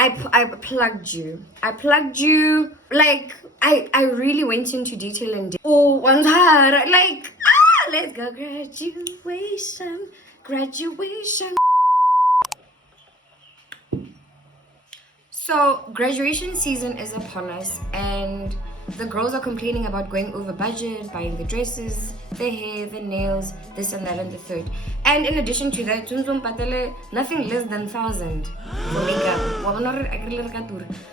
I plugged you. Like, I really went into detail and did. Oh, one like, let's go graduation. So graduation season is upon us, and the girls are complaining about going over budget, buying the dresses, the hair, the nails, this and that and the third. And in addition to that, nothing less than 1,000 for makeup.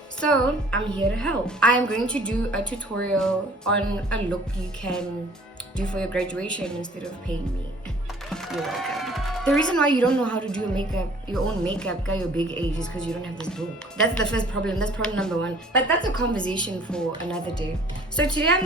So I'm here to help. I am going to do a tutorial on a look you can do for your graduation instead of paying me. You're welcome. The reason why you don't know how to do your own makeup, guy, your big age, is because you don't have this book. That's the first problem. That's problem number one. But that's a conversation for another day. So today I'm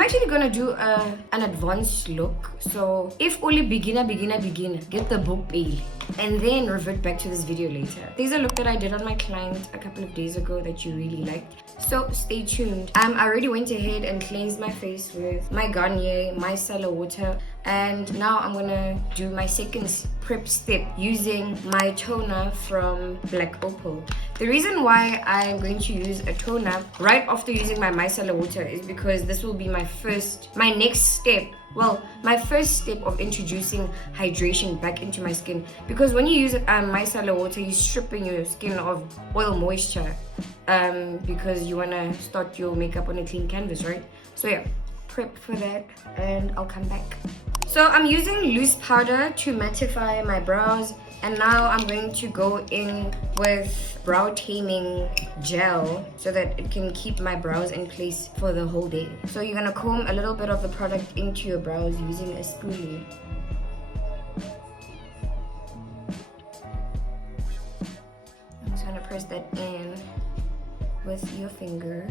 actually gonna do an advanced look. So if only beginner, get the book bail and then revert back to this video later. There's a look that I did on my client a couple of days ago that you really liked. So stay tuned. I already went ahead and cleansed my face with my Garnier micellar water. And now I'm gonna do my second prep step using my toner from Black Opal. The reason why I'm going to use a toner right after using my micellar water is because this will be my first step of introducing hydration back into my skin. Because when you use micellar water, you're stripping your skin of oil moisture because you want to start your makeup on a clean canvas, right? So yeah, prep for that and I'll come back. So I'm using loose powder to mattify my brows, and now I'm going to go in with brow taming gel so that it can keep my brows in place for the whole day. So you're gonna comb a little bit of the product into your brows using a spoolie. I'm just gonna press that in with your finger.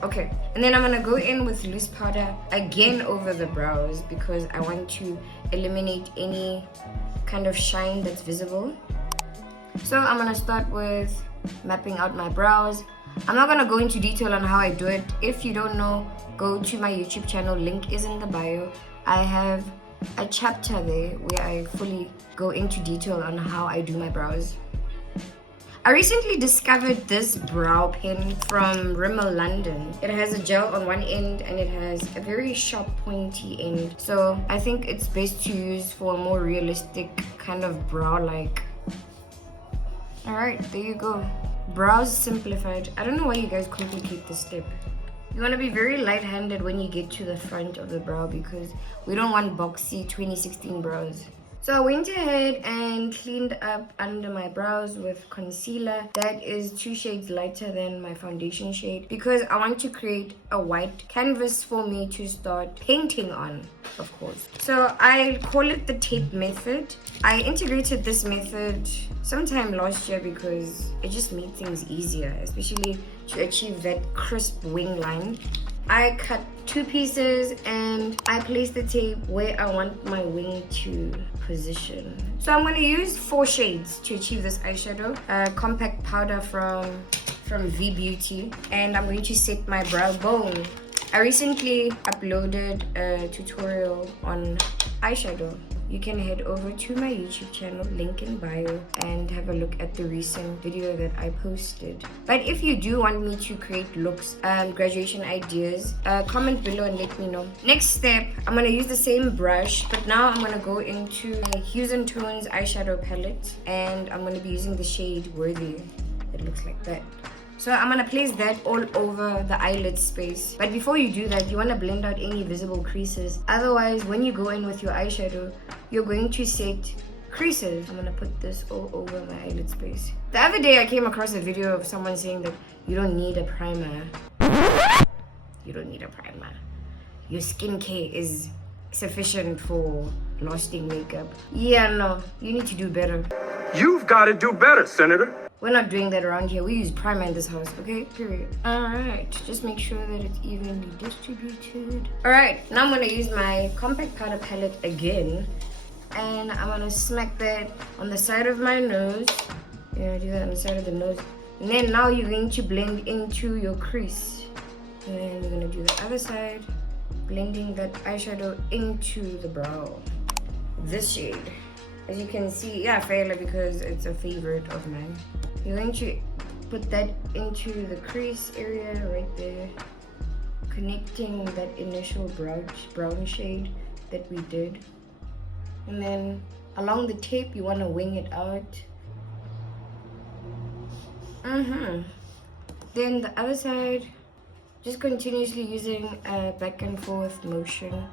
Okay, and then I'm gonna go in with loose powder again over the brows because I want to eliminate any kind of shine that's visible. So I'm gonna start with mapping out my brows. I'm not gonna go into detail on how I do it. If you don't know, go to my YouTube channel, link is in the bio. I have a chapter there where I fully go into detail on how I do my brows. I recently discovered this brow pen from Rimmel London. It has a gel on one end and it has a very sharp pointy end. So I think it's best to use for a more realistic kind of brow-like. Alright, there you go. Brows simplified. I don't know why you guys complicate this step. You want to be very light-handed when you get to the front of the brow because we don't want boxy 2016 brows. So I went ahead and cleaned up under my brows with concealer that is 2 shades lighter than my foundation shade because I want to create a white canvas for me to start painting on, of course. So I call it the tape method. I integrated this method sometime last year because it just made things easier, especially to achieve that crisp wing line. I cut 2 pieces and I place the tape where I want my wing to position. So I'm going to use 4 shades to achieve this eyeshadow. Compact powder from V Beauty, and I'm going to set my brow bone. I recently uploaded a tutorial on eyeshadow. You can head over to my YouTube channel, link in bio, and have a look at the recent video that I posted. But if you do want me to create looks, graduation ideas, comment below and let me know. Next step, I'm going to use the same brush, but now I'm going to go into my Hues and Tones eyeshadow palette, and I'm going to be using the shade Worthy. It looks like that. So I'm going to place that all over the eyelid space. But before you do that, you want to blend out any visible creases. Otherwise, when you go in with your eyeshadow, you're going to set creases. I'm going to put this all over my eyelid space. The other day, I came across a video of someone saying that you don't need a primer. You don't need a primer. Your skincare is sufficient for lasting makeup. Yeah, no, you need to do better. You've got to do better, Senator. We're not doing that around here. We use primer in this house, okay? Period. Alright, just make sure that it's evenly distributed. Alright, now I'm gonna use my compact powder palette again. And I'm gonna smack that on the side of my nose. You're gonna do that on the side of the nose. And then now you're going to blend into your crease. And then we're gonna do the other side, blending that eyeshadow into the brow. This shade. As you can see, yeah, Fela, because it's a favorite of mine. You're going to put that into the crease area right there, connecting that initial brown shade that we did. And then along the tape, you want to wing it out. Then the other side, just continuously using a back and forth motion.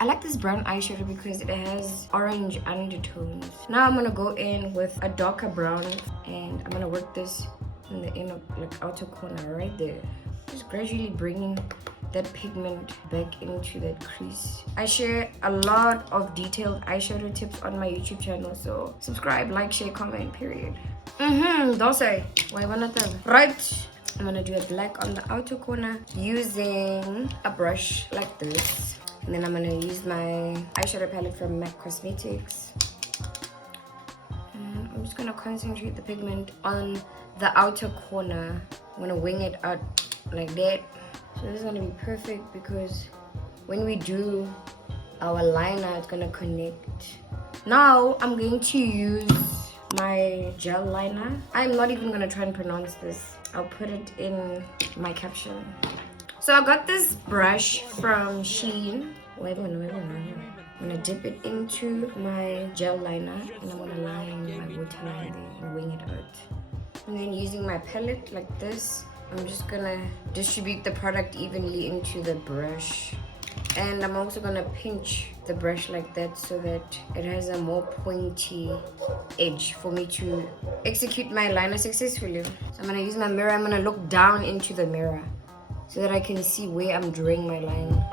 I like this brown eyeshadow because it has orange undertones. Now I'm gonna go in with a darker brown and I'm gonna work this in the inner, like outer corner right there. Just gradually bringing that pigment back into that crease. I share a lot of detailed eyeshadow tips on my YouTube channel, so subscribe, like, share, comment, period. Don't say. Right. I'm gonna do a black on the outer corner using a brush like this. And then I'm gonna use my eyeshadow palette from MAC Cosmetics. And I'm just gonna concentrate the pigment on the outer corner. I'm gonna wing it out like that. So this is gonna be perfect because when we do our liner, it's gonna connect. Now I'm going to use my gel liner. I'm not even gonna try and pronounce this. I'll put it in my caption. So I got this brush from Shein. I'm gonna dip it into my gel liner and I'm gonna line my waterline there and wing it out. And then using my palette like this, I'm just gonna distribute the product evenly into the brush. And I'm also gonna pinch the brush like that so that it has a more pointy edge for me to execute my liner successfully. So I'm gonna use my mirror. I'm gonna look down into the mirror so that I can see where I'm drawing my line.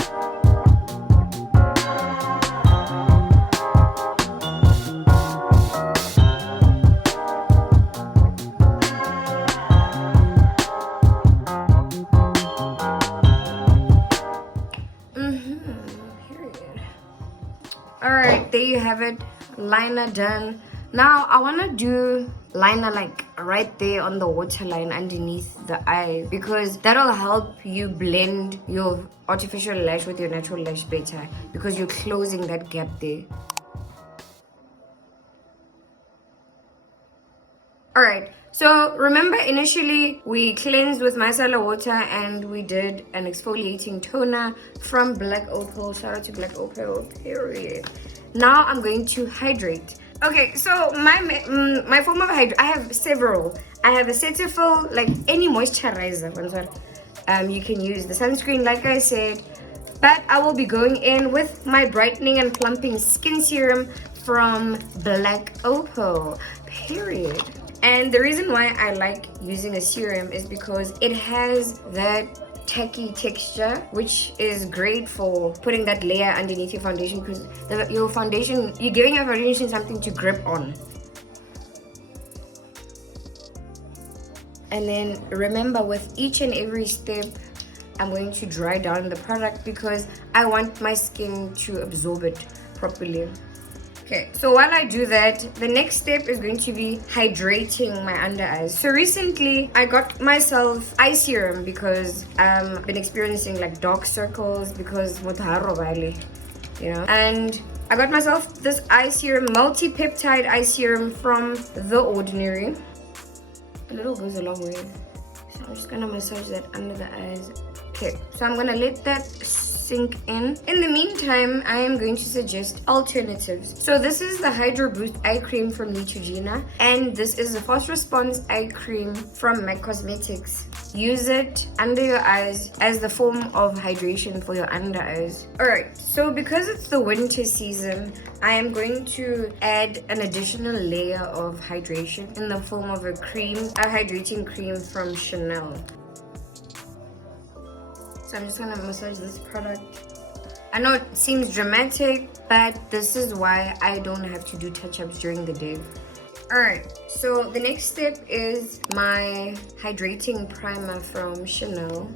Alright, there you have it. Liner done. Now I want to do liner like right there on the waterline underneath the eye, because that'll help you blend your artificial lash with your natural lash better, because you're closing that gap there. Alright, so remember initially we cleansed with micellar water and we did an exfoliating toner from Black Opal. Shout out to Black Opal, period. Now I'm going to hydrate. Okay, so my form of hydrate, I have several. I have a Cetaphil, like any moisturizer. You can use the sunscreen like I said, but I will be going in with my brightening and plumping skin serum from Black Opal, period. And the reason why I like using a serum is because it has that tacky texture, which is great for putting that layer underneath your foundation, because your foundation, you're giving your foundation something to grip on. And then remember, with each and every step, I'm going to dry down the product because I want my skin to absorb it properly. Okay, so while I do that, the next step is going to be hydrating my under eyes. So recently, I got myself eye serum because I've been experiencing like dark circles because you know. And I got myself this eye serum, multi-peptide eye serum from The Ordinary. A little goes a long way. So I'm just gonna massage that under the eyes. Okay, so I'm gonna let that sink in. In the meantime, I am going to suggest alternatives. So this is the Hydro Boost eye cream from Neutrogena, and this is the Fast Response eye cream from MAC Cosmetics. Use it under your eyes as the form of hydration for your under eyes. Alright, so because it's the winter season, I am going to add an additional layer of hydration in the form of a cream, a hydrating cream from Chanel. So I'm just gonna massage this product. I know it seems dramatic, but this is why I don't have to do touch-ups during the day. Alright, so the next step is my hydrating primer from Chanel.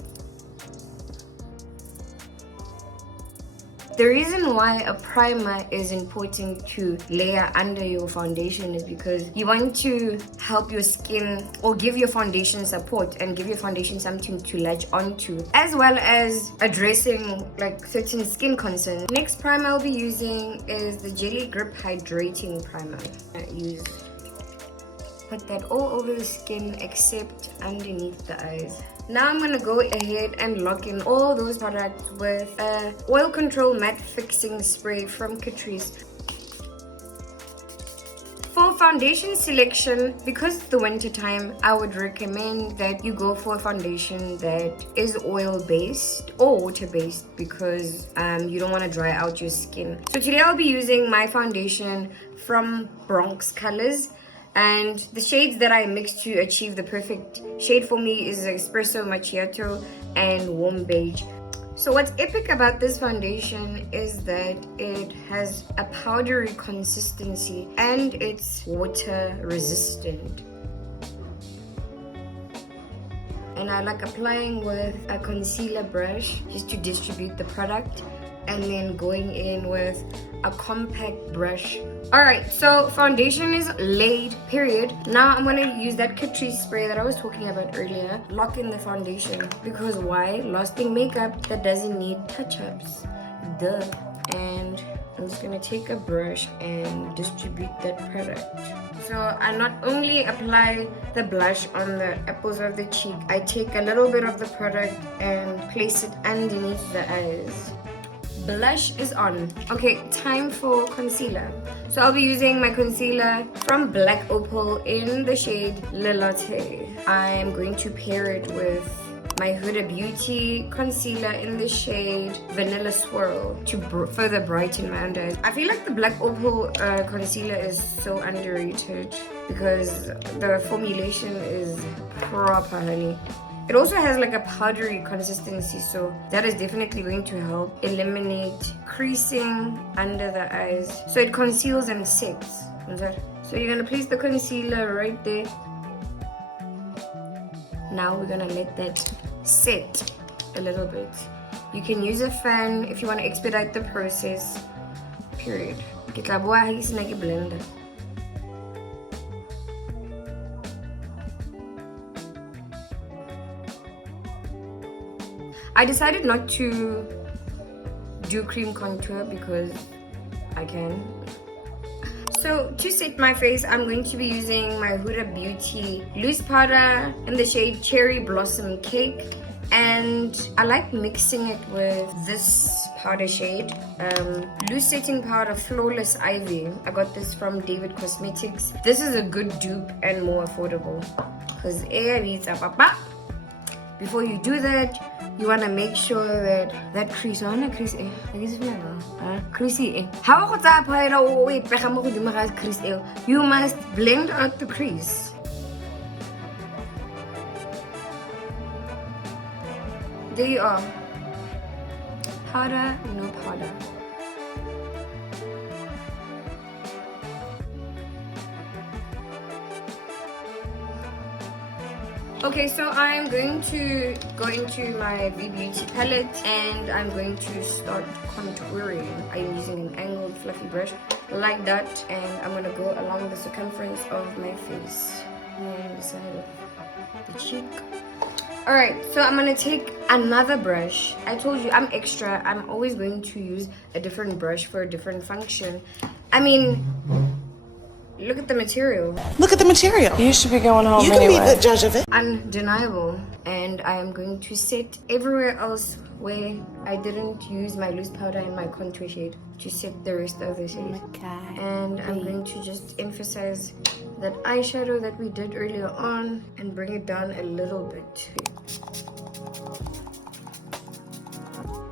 The reason why a primer is important to layer under your foundation is because you want to help your skin or give your foundation support and give your foundation something to latch onto, as well as addressing like certain skin concerns. Next primer I'll be using is the Jelly Grip Hydrating Primer. Put that all over the skin except underneath the eyes. Now I'm gonna go ahead and lock in all those products with a oil control matte fixing spray from Catrice. For foundation selection, because it's the winter time, I would recommend that you go for a foundation that is oil based or water based, because you don't want to dry out your skin. So today I'll be using my foundation from Bronx Colors, and the shades that I mixed to achieve the perfect shade for me is Espresso Macchiato and Warm Beige. So what's epic about this foundation is that it has a powdery consistency and it's water resistant. And I like applying with a concealer brush just to distribute the product, and then going in with a compact brush. Alright, so foundation is laid, period. Now I'm gonna use that Catrice spray that I was talking about earlier. Lock in the foundation. Because why? Lasting makeup that doesn't need touch-ups. Duh. And I'm just gonna take a brush and distribute that product. So I not only apply the blush on the apples of the cheek, I take a little bit of the product and place it underneath the eyes. Blush is on. Okay, time for concealer. So I'll be using my concealer from Black Opal in the shade Le Latte. I'm going to pair it with my Huda Beauty concealer in the shade Vanilla Swirl to further brighten my under eyes. I feel like the Black Opal concealer is so underrated because the formulation is proper, honey. It also has like a powdery consistency, so that is definitely going to help eliminate creasing under the eyes. So it conceals and sets. So you're gonna place the concealer right there. Now we're gonna let that set a little bit. You can use a fan if you want to expedite the process. Period. Blender. I decided not to do cream contour because I can. So to set my face, I'm going to be using my Huda Beauty loose powder in the shade Cherry Blossom Cake. And I like mixing it with this powder shade. Loose setting powder Flawless Ivy. I got this from David Cosmetics. This is a good dupe and more affordable. Because before you do that, you want to make sure that crease on crease creasy. How you must blend out the crease. There you are. Powder, no powder. Okay, so I'm going to go into my V Beauty palette and I'm going to start contouring. I'm using an angled fluffy brush like that, and I'm going to go along the circumference of my face and the side of the cheek. Alright, so I'm going to take another brush. I told you I'm extra. I'm always going to use a different brush for a different function. I mean, look at the material. Look at the material. You should be going home anyway. You can be the judge of it. Undeniable. And I am going to set everywhere else where I didn't use my loose powder and my contour shade to set the rest of the shade. Okay. And I'm going to just emphasize that eyeshadow that we did earlier on and bring it down a little bit.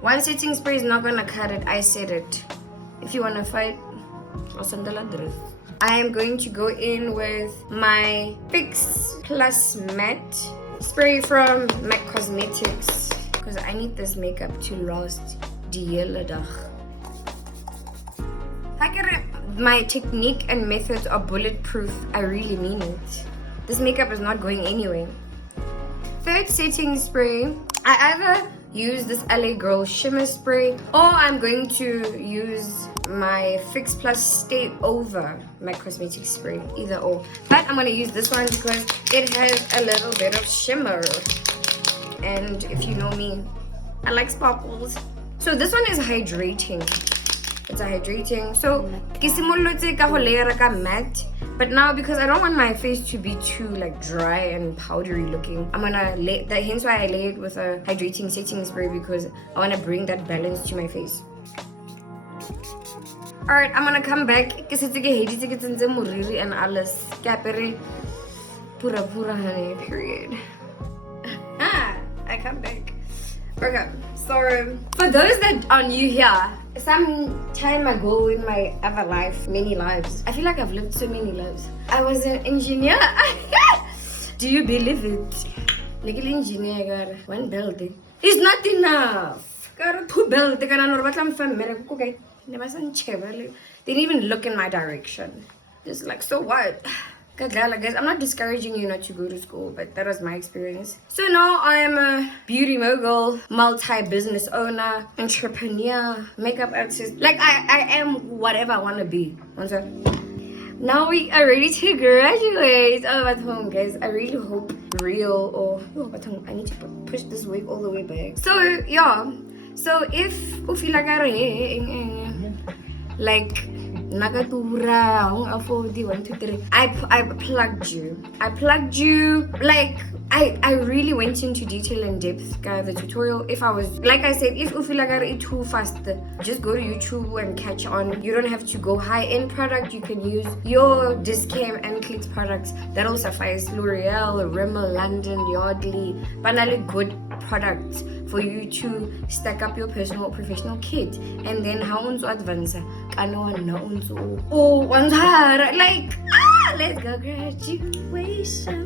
One setting spray is not gonna cut it. I said it. If you wanna fight, I am going to go in with my Fix Plus Matte spray from MAC Cosmetics because I need this makeup to last the hele dag. My technique and methods are bulletproof. I really mean it. This makeup is not going anywhere. Third setting spray, I either use this LA Girl shimmer spray, or I'm going to use my Fix Plus Stay Over my cosmetic spray, either or. But I'm gonna use this one because it has a little bit of shimmer, and if you know me, I like sparkles. So this one is hydrating. It's a hydrating. So ke simolotse ka go layer ka matte, but now because I don't want my face to be too like dry and powdery looking, I'm gonna lay that. Hence why I lay it with a hydrating setting spray, because I want to bring that balance to my face. Alright, I'm gonna come back. Ke setse ke heditse ke tsentse moriri and alles. Ke apere pura honey, period. I come back. Okay, so for those that are new here, some time ago in my other life, many lives, I feel like I've lived so many lives. I was an engineer. Do you believe it? Like an engineer got one building. It's not enough. Got two buildings. They didn't even look in my direction. Just like, so what? Guys, I'm not discouraging you not to go to school, but that was my experience. So now I'm a beauty mogul, multi-business owner, entrepreneur, makeup artist. Like I am whatever I want to be. Now we are ready to graduate. Oh, at home, guys. I really hope real or I need to push this wig all the way back. So yeah. So if you feel like Nagatura, I plugged you. Like I really went into detail and depth, guys. The tutorial. If I was, like I said, if you feel like I eat too fast, just go to YouTube and catch on. You don't have to go high-end product. You can use your Discam and Clicks products. That'll suffice. L'Oreal, Rimmel, London, Yardley, banally good products for you to stack up your personal or professional kit. And then how unso advance like let's go graduation.